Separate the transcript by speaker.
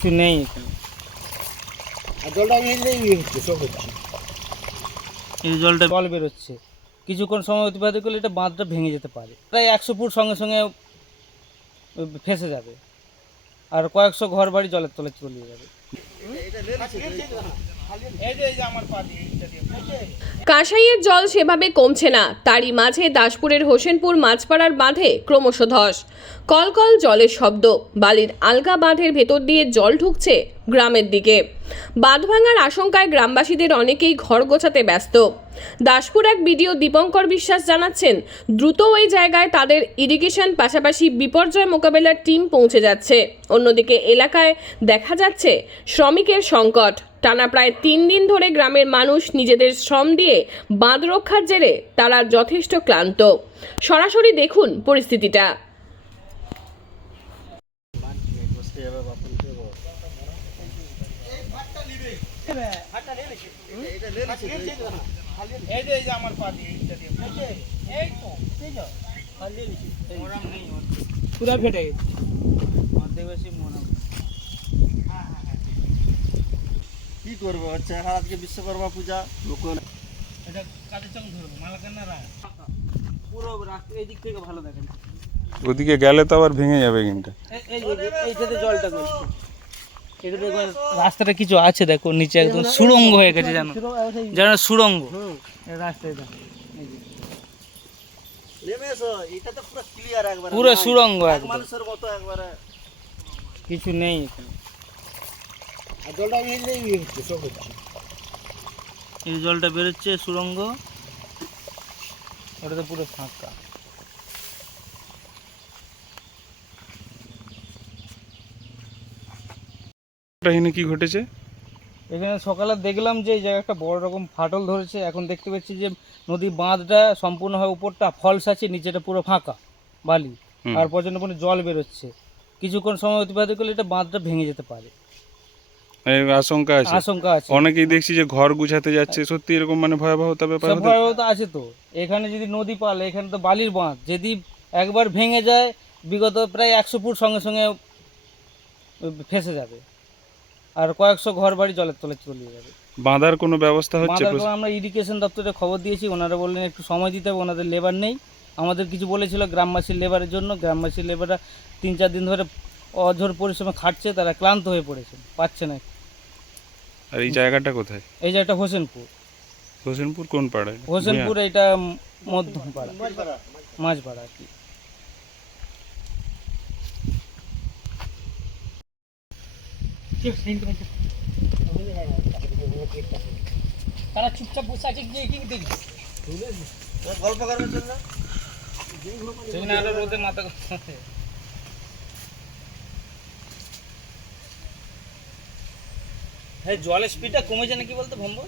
Speaker 1: কিছু নেই এখানে।
Speaker 2: আর জলটা এমনি হচ্ছে সব হচ্ছে।
Speaker 1: এই জলটা জল বেরোচ্ছে। কিছুক্ষণ সময় অতিবাহিত করলে এটা বাঁধটা ভেঙে যেতে পারে। প্রায় একশো ফুট সঙ্গে সঙ্গে ফেসে যাবে। আর কয়েকশো ঘর বাড়ি জলের তলে চলে যাবে।
Speaker 3: কাঁসাইয়ের জল সেভাবে কমছে না। তারই মাঝে দাসপুরের হোসেনপুর মাছপাড়ার বাঁধে ক্রমশ ধস। কলকল জলের শব্দ। বালির আলগা বাঁধের ভেতর দিয়ে জল ঢুকছে গ্রামের দিকে। বাঁধ ভাঙার আশঙ্কায় গ্রামবাসীদের অনেকেই ঘর গোছাতে ব্যস্ত। দাসপুর এক বিডিও দীপঙ্কর বিশ্বাস জানাচ্ছেন, দ্রুত ওই জায়গায় তাদের ইরিগেশন পাশাপাশি বিপর্যয় মোকাবেলার টিম পৌঁছে যাচ্ছে। অন্যদিকে এলাকায় দেখা যাচ্ছে শ্রমিকের সংকট। টানা প্রায় তিন দিন ধরে গ্রামের মানুষ নিজেদের শ্রম দিয়ে বাঁধ রক্ষার জেরে তারা যথেষ্ট ক্লান্ত। সরাসরি দেখুন পরিস্থিতিটা।
Speaker 1: এই যে এই যে আমার পা দিয়ে এইটা দিয়ে এই তো এই যে মোরাম নেই ওর। পুরা ফেটে গেছে অর্ধেক বেশি মোরাম
Speaker 2: কি করব হচ্ছে এখন আজকে বিশ্বকর্মা পূজা লোক
Speaker 1: এটা কাজের চং ধরবো মালাকান্না রায় পুরো রাস্তা এই দিক থেকে ভালো দেখেন
Speaker 4: ওদিকে গেলে তো আবার ভেঙে যাবে কিন্তু।
Speaker 1: এই- এই যে- এইটাতে জলটা গলছে। এটা দেখো রাস্তাটা কিছু আছে, দেখো, নিচে একদম সুড়ঙ্গ হয়ে গেছে, জানো। জানো, সুড়ঙ্গ। রাস্তায়
Speaker 2: তো পুরো।
Speaker 1: সুড়ঙ্গ কিছু নেই এই জলটা বেরোচ্ছে সুড়ঙ্গ। ওটাতে পুরো ফাঁকা।
Speaker 4: কাহিনী কি ঘটেছে?
Speaker 1: এখানে সকালে দেখলাম যে এই জায়গায় একটা বড় রকম ফাটল ধরেছে। এখন দেখতে পাচ্ছি যে নদীর বাঁধটা সম্পূর্ণ সম্পূর্ণভাবে উপরটা ফলস আছে নিচেটা পুরো ফাঁকা বালি। আর পর্যন্ত কোনো জল বেরোচ্ছে। কিছুক্ষণ সময় অতিবাহিত করলে এটা বাঁধটা ভেঙে যেতে পারে।
Speaker 4: আশঙ্কা আছে?
Speaker 1: আশঙ্কা আছে।
Speaker 4: অনেকেই দেখছি যে ঘর গুছাতে যাচ্ছে। সত্যি এরকম মানে ভয়াবহতা ব্যাপার
Speaker 1: ভয়াবহতা আছে তো। এখানে যদি নদী পাল এখানে তো বালির বাঁধ। যদি একবার ভেঙে যায় বিগত প্রায় একশো ফুট সঙ্গে সঙ্গে ফেসে যাবে। আর কয়েকশো ঘর বাড়ি জলের তলে চলে যাবে।
Speaker 4: বাঁধার কোনো ব্যবস্থা হচ্ছে
Speaker 1: আমরা ইরিগেশন দপ্তরে খবর দিয়েছি ওনারা বললেন একটু সময় দিতে হবে ওনাদের লেবার নেই। আমাদের কিছু বলেছিল গ্রামবাসীর লেবারের জন্য গ্রামবাসীর লেবাররা তিন চার দিন ধরে অঝোর পরিশ্রমে খাটছে তারা ক্লান্ত হয়ে পড়েছে পাচ্ছে না
Speaker 4: আর এই জায়গাটা কোথায়?
Speaker 1: এই একটা হোসেনপুর।
Speaker 4: হোসেনপুর কোন পাড়ায়?
Speaker 1: হোসেনপুর এটা মধ্যমপাড়া মাঝপাড়া আর কি। তারা চুপচাপ বসে আছে গিয়ে কি দেখবি?
Speaker 2: গল্প করবার জন্য
Speaker 1: রোদে মাথা হ্যাঁ জলের স্পিডটা কমেছে নাকি বলতো ভম্বল